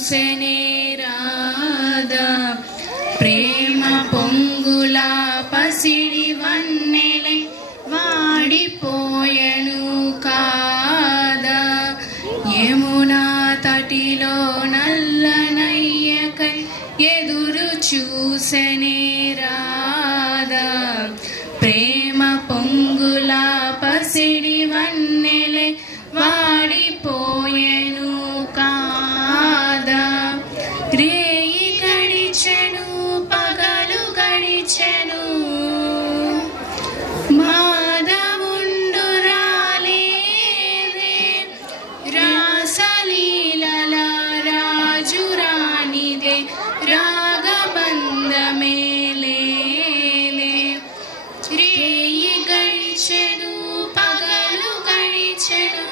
చూసెనే రాధా ప్రేమ పొంగుల పసిడి వన్నెలై వాడిపోయెను కాదా యమునా తటిలో నల్లనయ్యకై ఎదురు చూసెనే రాధా ప్రేమ పొంగుల పసిడి వన్నెలై వాడిపోయెను కాదా రేయి గడిచెను పగలు గడిచెను మాధవుండు రాలేదే రాసలీలల రాజు రానిదే రాగబంధమే లేలే రేయి గడిచెను పగలు గడిచెను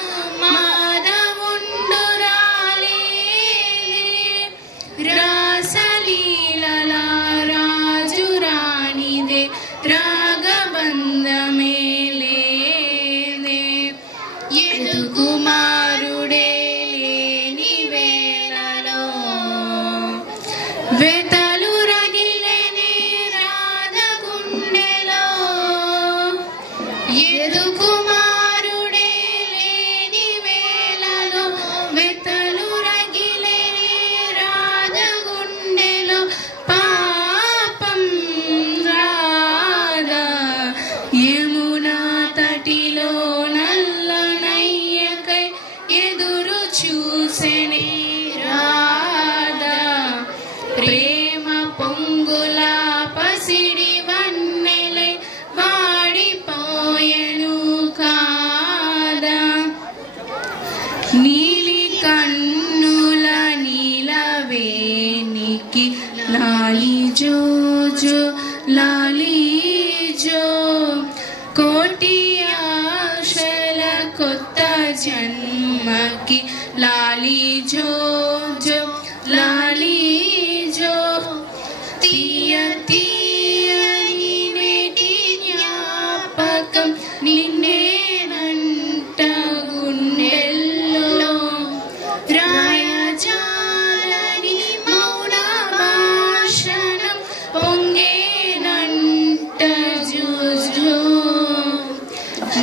మాధవుండు రాలేదే రాసలీలల రాజు రానిదే రాగబంధమే లేదే యదు కుమారుడే లేని వేళలో వెతలు రగిలెనే రాధ గుండెలో యదు కుమారుడే లేని వేళలో వెతలు రగిలెనే రాధ గుండెలో పాపం రాధా యమునా తటిలో నల్లనయ్యకై ఎదురు చూసెనే రాధా ప్రేమ పొంగుల పసిడి వన్నెలై వాడిపోయెను కాదా నీలి కన్నుల నీలవేనికి లాలి జోజో లాలి జో కోటి ఆశల కొత్త జన్మకి లాలి జోజో లాలి జో తీయ తీయని నేటి జ్ఞాపకం నిన్నేనంట గుండెల్లో రాయజాలని మౌన భాషణం పొంగేనంట జోజో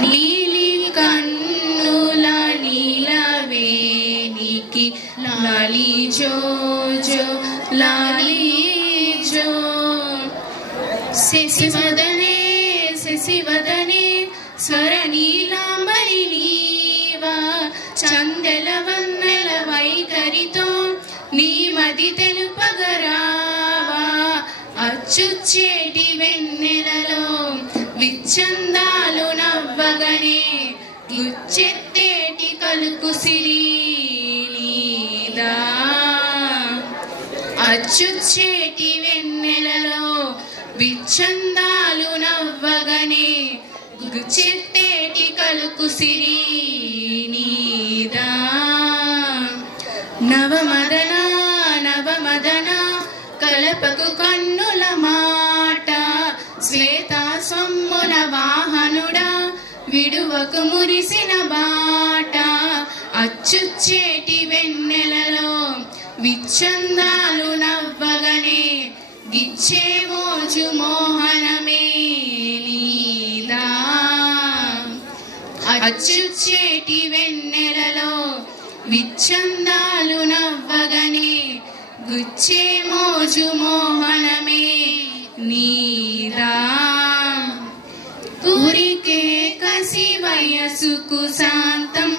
నీలి కన్నుల నీలవేనికి లాలి జోజో లాలి జో శశివదనే శశివదనే స్వర నీలాంబరి నీవా చందెల వన్నెల వైఖరితో నీ మది తెలుపగరావా అచ్చుచ్చేటి వెన్నెలలో విచ్చందాలు నవ్వగనే గుచ్చెత్తేటి కలుకు సిరి నీదా అచ్చుచ్చేటి వెన్నెలలో విచ్చందాలు నవ్వగనే గుచ్చెత్తేటి కలుకు సిరి నీదా నవమదన నవమదన కలపకు కన్నుల మాట శ్వేత సొమ్ముల వాహనుడా విడువకు మురిసిన బాట అచ్చుచ్చేటి వెన్నెలలో విచ్చందాలు నవ్వగనే గిచ్చే మోజు మోహనమే నీదా అచ్చుచ్చేటి వెన్నెలలో విచ్చందాలు నవ్వగనే గుచ్చే మోజు మోహనమే నీదా ఊరికే కసి వయసుకు శాంతం